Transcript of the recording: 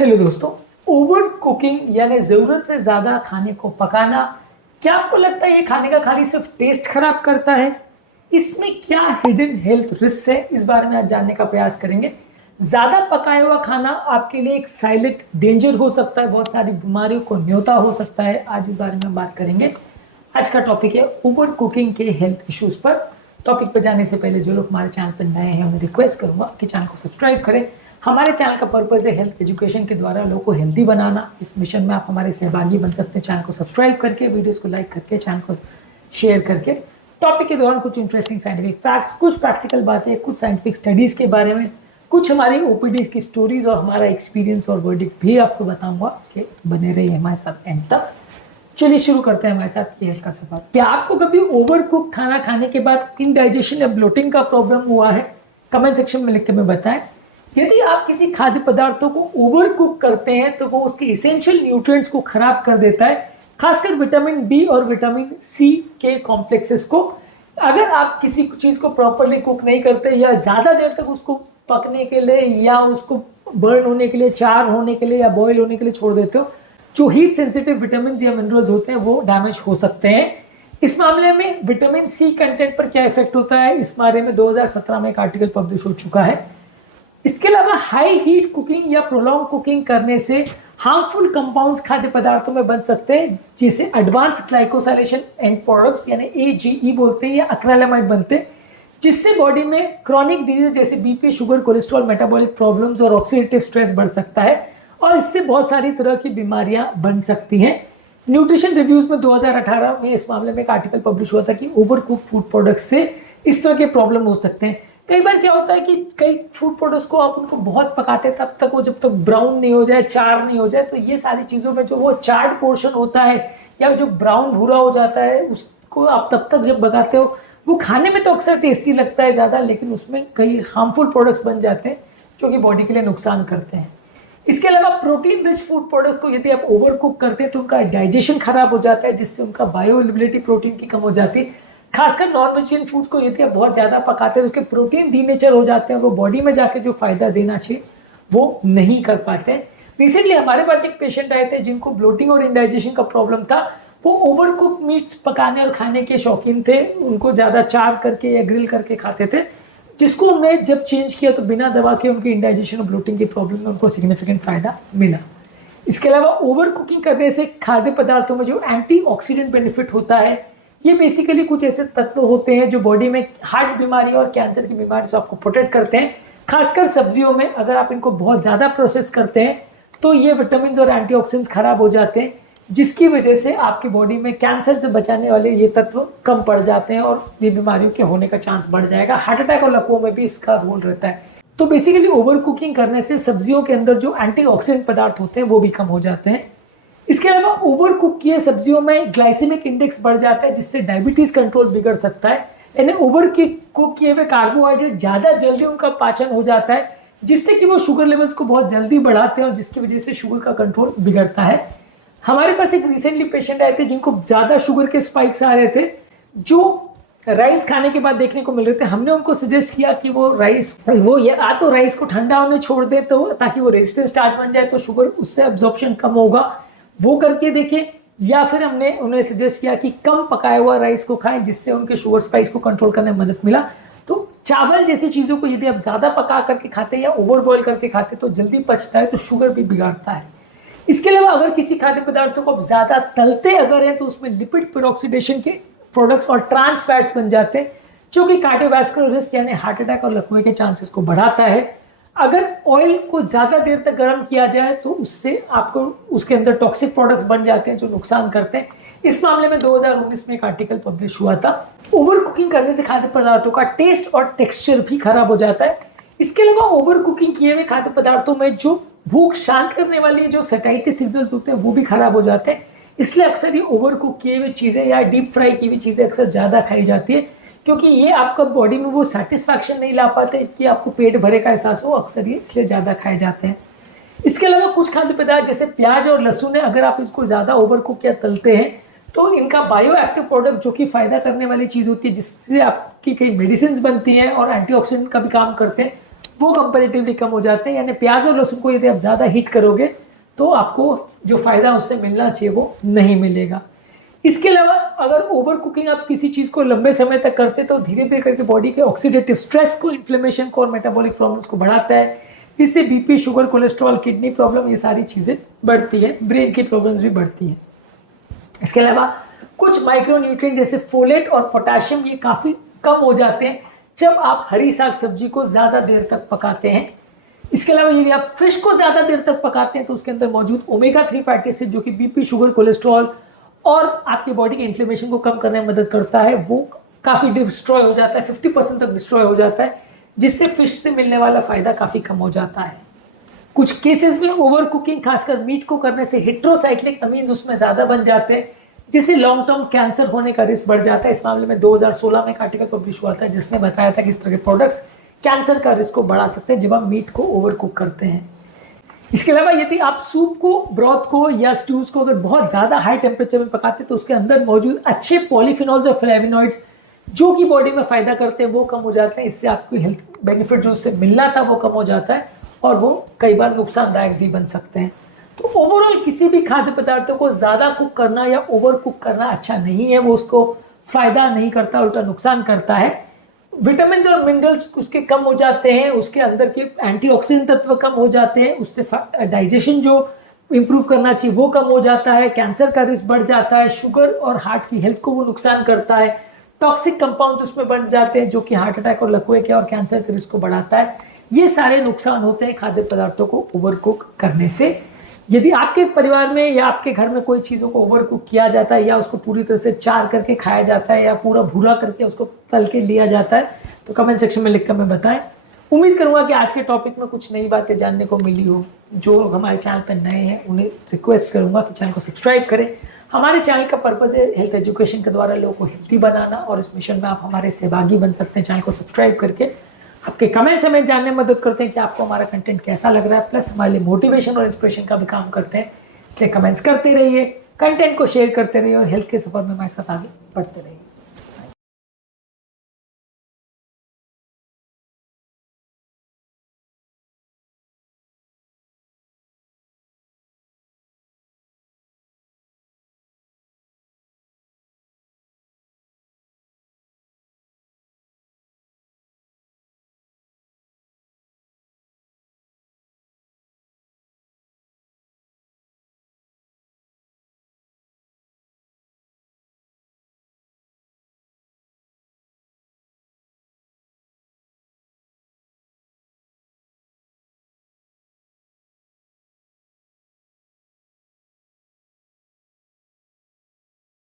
Hello दोस्तों। Over cooking यानी ज़रूरत से ज़्यादा खाने को पकाना, क्या आपको लगता है ये खाने का खाली सिर्फ टेस्ट खराब करता है? इसमें क्या हिडन हेल्थ रिस्क है, इस बारे में आज जानने का प्रयास करेंगे। ज़्यादा पकाया हुआ खाना आपके लिए एक साइलेंट डेंजर हो सकता है, बहुत सारी बीमारियों को न्योता हो सकता है। आज इस बारे में बात करेंगे। आज का टॉपिक है ओवर कुकिंग के हेल्थ इश्यूज पर। टॉपिक पर जाने से पहले जो लोग हमारे चैनल पर नए हैं उन्हें रिक्वेस्ट करूंगा कि चैनल को सब्सक्राइब करें। हमारे चैनल का पर्पज़ है हेल्थ एजुकेशन के द्वारा लोगों को हेल्दी बनाना। इस मिशन में आप हमारे सहभागी बन सकते हैं चैनल को सब्सक्राइब करके, वीडियोस को लाइक करके, चैनल को शेयर करके। टॉपिक के दौरान कुछ इंटरेस्टिंग साइंटिफिक फैक्ट्स, कुछ प्रैक्टिकल बातें, कुछ साइंटिफिक स्टडीज़ के बारे में, कुछ हमारी ओपीडी की स्टोरीज और हमारा एक्सपीरियंस और वर्डिक्ट भी आपको बताऊंगा, इसलिए बने रहिए हमारे साथ एंड तक। चलिए शुरू करते हैं हमारे साथ हेल्थ का सफर। क्या आपको कभी ओवर कुक खाना खाने के बाद इनडाइजेशन या ब्लोटिंग का प्रॉब्लम हुआ है? कमेंट सेक्शन में लिख के हमें बताएं। यदि आप किसी खाद्य पदार्थों को ओवर कुक करते हैं तो वो उसके इसेंशियल न्यूट्रिएंट्स को खराब कर देता है, खासकर विटामिन बी और विटामिन सी के कॉम्प्लेक्सेस को। अगर आप किसी चीज़ को प्रॉपरली कुक नहीं करते या ज़्यादा देर तक उसको पकने के लिए या उसको बर्न होने के लिए, चार होने के लिए या बॉयल होने के लिए छोड़ देते हो, जो हीट सेंसिटिव विटामिन या मिनरल्स होते हैं वो डैमेज हो सकते हैं। इस मामले में विटामिन सी कंटेंट पर क्या इफेक्ट होता है, इस बारे में 2017 में एक आर्टिकल पब्लिश हो चुका है। इसके अलावा हाई हीट कुकिंग या प्रोलॉन्ग कुकिंग करने से हार्मफुल कंपाउंड्स खाद्य पदार्थों में बन सकते हैं, जिसे एडवांस ग्लाइकोसाइलेशन एंड प्रोडक्ट्स यानी एजीई बोलते हैं या अक्रेलामाइड बनते हैं, जिससे बॉडी में क्रॉनिक डिजीज जैसे BP, sugar, cholesterol, metabolic problems और ऑक्सीडेटिव स्ट्रेस बढ़ सकता है और इससे बहुत सारी तरह की बीमारियां बन सकती हैं। न्यूट्रिशन रिव्यूज में 2018 में इस मामले में एक आर्टिकल पब्लिश हुआ था कि ओवर कुक फूड प्रोडक्ट्स से इस तरह के प्रॉब्लम हो सकते हैं। कई बार क्या होता है कि कई फूड प्रोडक्ट्स को आप उनको बहुत पकाते हैं, तब तक वो जब तक ब्राउन नहीं हो जाए, चार नहीं हो जाए, तो ये सारी चीज़ों में जो वो चार्ड पोर्शन होता है या जो ब्राउन भूरा हो जाता है, उसको आप तब तक जब पकाते हो वो खाने में तो अक्सर टेस्टी लगता है ज़्यादा, लेकिन उसमें कई हार्मफुल प्रोडक्ट्स बन जाते हैं जो कि बॉडी के लिए नुकसान करते हैं। इसके अलावा प्रोटीन रिच फूड प्रोडक्ट को यदि आप ओवर कुक करते हैं तो उनका डाइजेशन खराब हो जाता है, जिससे उनका बायोअवेलेबिलिटी प्रोटीन की कम हो जाती है। खासकर नॉन वेजिटेरियन फूड्स को यदि आप बहुत ज़्यादा पकाते हैं तो उसके प्रोटीन डीनेचर हो जाते हैं और वो बॉडी में जाके जो फायदा देना चाहिए वो नहीं कर पाते हैं। रिसेंटली हमारे पास एक पेशेंट आए थे जिनको ब्लोटिंग और इंडाइजेशन का प्रॉब्लम था। वो ओवर कुक मीट्स पकाने और खाने के शौकीन थे, उनको ज़्यादा चार करके या ग्रिल करके खाते थे, जिसको हमने जब चेंज किया तो बिना दवा के उनकी इंडाइजेशन और ब्लोटिंग की प्रॉब्लम में उनको सिग्निफिकेंट फायदा मिला। इसके अलावा ओवर कुकिंग करने से खाद्य पदार्थों में जो एंटीऑक्सीडेंट बेनिफिट होता है, ये बेसिकली कुछ ऐसे तत्व होते हैं जो बॉडी में हार्ट बीमारी और कैंसर की बीमारी से आपको प्रोटेक्ट करते हैं। खासकर सब्जियों में अगर आप इनको बहुत ज़्यादा प्रोसेस करते हैं तो ये विटामिन और एंटीऑक्सीडेंट्स खराब हो जाते हैं, जिसकी वजह से आपकी बॉडी में कैंसर से बचाने वाले ये तत्व कम पड़ जाते हैं और ये बीमारियों के होने का चांस बढ़ जाएगा। हार्ट अटैक और लकवों में भी इसका रोल रहता है। तो बेसिकली ओवर कुकिंग करने से सब्जियों के अंदर जो एंटीऑक्सीडेंट पदार्थ होते हैं वो भी कम हो जाते हैं। इसके अलावा ओवर कुक किए सब्जियों में ग्लाइसेमिक इंडेक्स बढ़ जाता है, जिससे डायबिटीज कंट्रोल बिगड़ सकता है। यानी ओवर कुक किए हुए कार्बोहाइड्रेट ज़्यादा जल्दी उनका पाचन हो जाता है, जिससे कि वो शुगर लेवल्स को बहुत जल्दी बढ़ाते हैं और जिसकी वजह से शुगर का कंट्रोल बिगड़ता है। हमारे पास एक रिसेंटली पेशेंट आए थे जिनको ज़्यादा शुगर के स्पाइक्स आ रहे थे, जो राइस खाने के बाद देखने को मिल रहे थे। हमने उनको सजेस्ट किया कि वो या तो राइस को ठंडा होने छोड़ दे तो ताकि वो रेजिस्टेंट स्टार्च बन जाए तो शुगर उससे एब्जॉर्प्शन कम होगा, वो करके देखें, या फिर हमने उन्हें सजेस्ट किया कि कम पकाया हुआ राइस को खाएं, जिससे उनके शुगर स्पाइक्स को कंट्रोल करने में मदद मिला। तो चावल जैसी चीज़ों को यदि आप ज़्यादा पका करके खाते हैं या ओवर बॉयल करके खाते हैं तो जल्दी पचता है, तो शुगर भी बिगाड़ता है। इसके अलावा अगर किसी खाद्य पदार्थों को आप ज़्यादा तलते अगर हैं तो उसमें लिपिड पेरोक्सीडेशन के प्रोडक्ट्स और ट्रांस फैट्स बन जाते हैं, जो कि कार्डियोवैस्कुलर रिस्क यानी हार्ट अटैक और लकवे के चांसेस को बढ़ाता है। अगर ऑयल को ज़्यादा देर तक गर्म किया जाए तो उससे आपको उसके अंदर टॉक्सिक प्रोडक्ट्स बन जाते हैं जो नुकसान करते हैं। इस मामले में 2019 में एक आर्टिकल पब्लिश हुआ था। ओवर कुकिंग करने से खाद्य पदार्थों का टेस्ट और टेक्सचर भी खराब हो जाता है। इसके अलावा ओवर कुकिंग किए हुए खाद्य पदार्थों में जो भूख शांत करने वाली जो सैटिस्फैक्टरी सिग्नल्स होते हैं वो भी खराब हो जाते हैं। इसलिए अक्सर ये ओवर कुक किए हुए चीज़ें या डीप फ्राई की हुई चीज़ें अक्सर ज़्यादा खाई जाती है, क्योंकि ये आपका बॉडी में वो सेटिस्फैक्शन नहीं ला पाते कि आपको पेट भरे का एहसास हो, अक्सर ये इसलिए ज़्यादा खाए जाते हैं। इसके अलावा कुछ खाद्य पदार्थ जैसे प्याज और लहसुन है, अगर आप इसको ज़्यादा ओवर कुक या तलते हैं तो इनका बायो एक्टिव प्रोडक्ट जो कि फ़ायदा करने वाली चीज़ होती है, जिससे आपकी कई मेडिसिन बनती हैं और एंटीऑक्सीडेंट का भी काम करते हैं, वो कंपेरेटिवली कम हो जाते हैं। यानी प्याज और लहसुन को यदि आप ज़्यादा हीट करोगे तो आपको जो फ़ायदा उससे मिलना चाहिए वो नहीं मिलेगा। इसके अलावा अगर ओवर कुकिंग आप किसी चीज़ को लंबे समय तक करते तो धीरे धीरे करके बॉडी के ऑक्सीडेटिव स्ट्रेस को, इन्फ्लेमेशन को और मेटाबॉलिक प्रॉब्लम्स को बढ़ाता है, जिससे BP, sugar, cholesterol, kidney problem, ये सारी चीज़ें बढ़ती है, ब्रेन की प्रॉब्लम्स भी बढ़ती हैं। इसके अलावा कुछ माइक्रोन्यूट्रिएंट जैसे फोलेट और पोटेशियम ये काफ़ी कम हो जाते हैं जब आप हरी साग सब्जी को ज़्यादा देर तक पकाते हैं। इसके अलावा यदि आप फिश को ज़्यादा देर तक पकाते हैं तो उसके अंदर मौजूद ओमेगा 3 फैटी एसिड जो कि बीपी, शुगर, कोलेस्ट्रॉल और आपकी बॉडी के इन्फ्लेमेशन को कम करने में मदद करता है, वो काफ़ी डिस्ट्रॉय हो जाता है, 50% तक डिस्ट्रॉय हो जाता है, जिससे फिश से मिलने वाला फ़ायदा काफ़ी कम हो जाता है। कुछ केसेस में ओवर कुकिंग खासकर मीट को करने से हेट्रोसाइक्लिक अमीन्स उसमें ज़्यादा बन जाते हैं, जिससे लॉन्ग टर्म कैंसर होने का रिस्क बढ़ जाता है। इस मामले में 2016 में एक आर्टिकल पब्लिश हुआ था जिसने बताया था कि इस तरह के प्रोडक्ट्स कैंसर का रिस्क को बढ़ा सकते हैं जब आप मीट को ओवर कुक करते हैं। इसके अलावा यदि आप सूप को, ब्रॉथ को या स्ट्यूज को अगर बहुत ज़्यादा हाई टेम्परेचर में पकाते हैं तो उसके अंदर मौजूद अच्छे पॉलीफिनॉल्स और फ्लेवोनॉइड्स जो कि बॉडी में फ़ायदा करते हैं वो कम हो जाते हैं। इससे आपको हेल्थ बेनिफिट जो उससे मिलना था वो कम हो जाता है और वो कई बार नुकसानदायक भी बन सकते हैं। तो ओवरऑल किसी भी खाद्य पदार्थों को ज़्यादा कुक करना या ओवर कुक करना अच्छा नहीं है, वो उसको फ़ायदा नहीं करता, उल्टा नुकसान करता है। विटामिन और मिनरल्स उसके कम हो जाते हैं, उसके अंदर के एंटीऑक्सीडेंट तत्व कम हो जाते हैं, उससे डाइजेशन जो इम्प्रूव करना चाहिए वो कम हो जाता है, कैंसर का रिस्क बढ़ जाता है, शुगर और हार्ट की हेल्थ को वो नुकसान करता है, टॉक्सिक कंपाउंड्स उसमें बन जाते हैं जो कि हार्ट अटैक और लकवे के और कैंसर के रिस्क को बढ़ाता है। ये सारे नुकसान होते हैं खाद्य पदार्थों को ओवर कुक करने से। यदि आपके परिवार में या आपके घर में कोई चीज़ों को ओवर कुक किया जाता है या उसको पूरी तरह से चार करके खाया जाता है या पूरा भूरा करके उसको तल के लिया जाता है तो कमेंट सेक्शन में लिखकर हमें बताएं। उम्मीद करूंगा कि आज के टॉपिक में कुछ नई बातें जानने को मिली हो। जो लोग हमारे चैनल पर नए हैं उन्हें रिक्वेस्ट करूंगा कि चैनल को सब्सक्राइब करें। हमारे चैनल का पर्पज़ है हेल्थ एजुकेशन के द्वारा लोगों को हेल्थी बनाना और इस मिशन में आप हमारे सहभागी बन सकते हैं चैनल को सब्सक्राइब करके। आपके कमेंट्स हमें जानने में मदद करते हैं कि आपको हमारा कंटेंट कैसा लग रहा है, प्लस हमारे लिए मोटिवेशन और इंस्पिरेशन का भी काम करते हैं। इसलिए कमेंट्स करते रहिए, कंटेंट को शेयर करते रहिए और हेल्थ के सफर में हमारे साथ आगे बढ़ते रहिए।